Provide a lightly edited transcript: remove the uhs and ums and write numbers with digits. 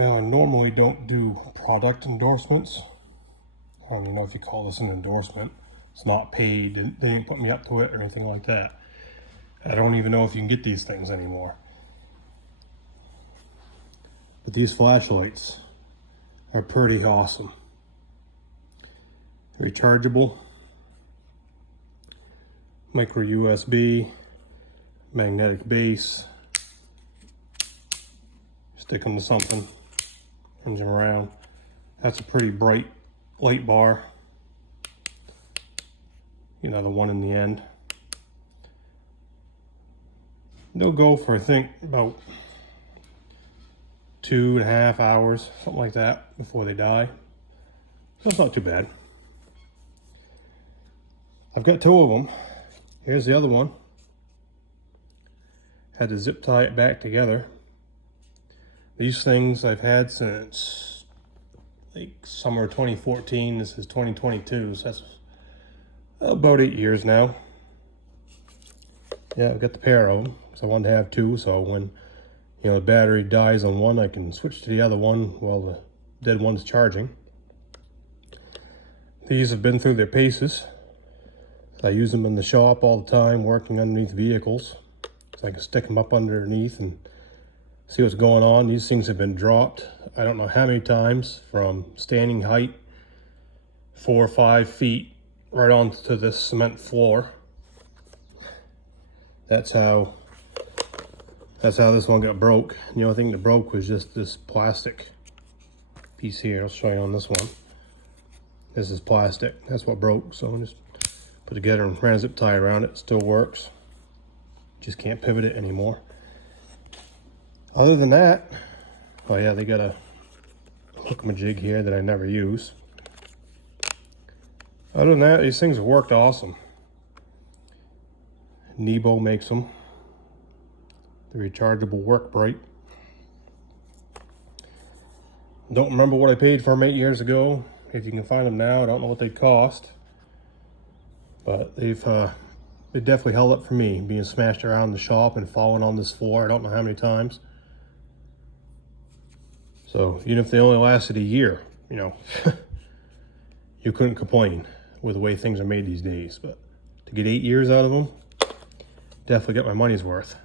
Well, I normally don't do product endorsements. I don't even know if you call this an endorsement. It's not paid. They didn't put me up to it or anything like that. I don't even know if you can get these things anymore. But these flashlights are pretty awesome. Rechargeable, micro USB, magnetic base. Stick them to something, turns them around. That's a pretty bright light bar. You know, the one in the end. They'll go for, I think, about 2.5 hours, something like that, before they die. That's not too bad. I've got 2 of them. Here's the other one. Had to zip tie it back together. These things I've had since like summer 2014. This is 2022, so that's about 8 years now. Yeah, I've got the pair of them, so I wanted to have 2, so when the battery dies on one, I can switch to the other one while the dead one's charging. These have been through their paces. I use them in the shop all the time, working underneath vehicles. So I can stick them up underneath and see what's going on. These things have been dropped, I don't know how many times, from standing height, 4 or 5 feet, right onto this cement floor. That's how this one got broke. The only thing that broke was just this plastic piece here. I'll show you on this one. This is plastic. That's what broke. So I just put it together and ran a zip tie around it. It still works. Just can't pivot it anymore. Other than that, oh yeah, they got a hook-a-jig here that I never use. Other than that, these things have worked awesome. Nebo makes them. The rechargeable work bright. Don't remember what I paid for them 8 years ago. If you can find them now, I don't know what they cost. But they definitely held up for me, being smashed around the shop and falling on this floor I don't know how many times. So even if they only lasted a year, you couldn't complain with the way things are made these days. But to get 8 years out of them, definitely got my money's worth.